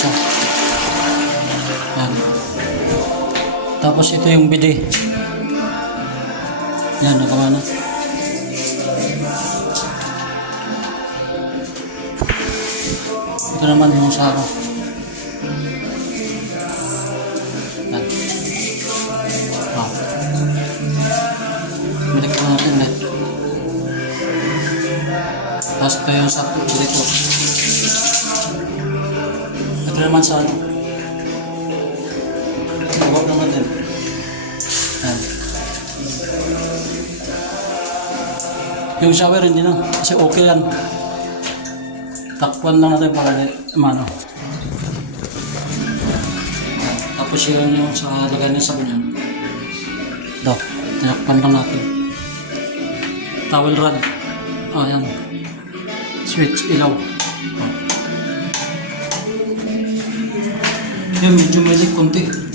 siya. Yan. Tapos ito yung bidet. Yan, nagawa na. Ito naman yung saro. Yan. Oh. Balik ko natin eh. Tapos ito yung sakto dito. Ito naman sa ano. Huwag naman din. Yan. Yung shower hindi na. Kasi okay yan. Takpan lang natin para ano. Tapos yun yung sa lagay ng sabon yan. Ito. Takpan lang natin. Towel rod. Oh, yan. Switch ilaw. Yan, medyo maliit konti.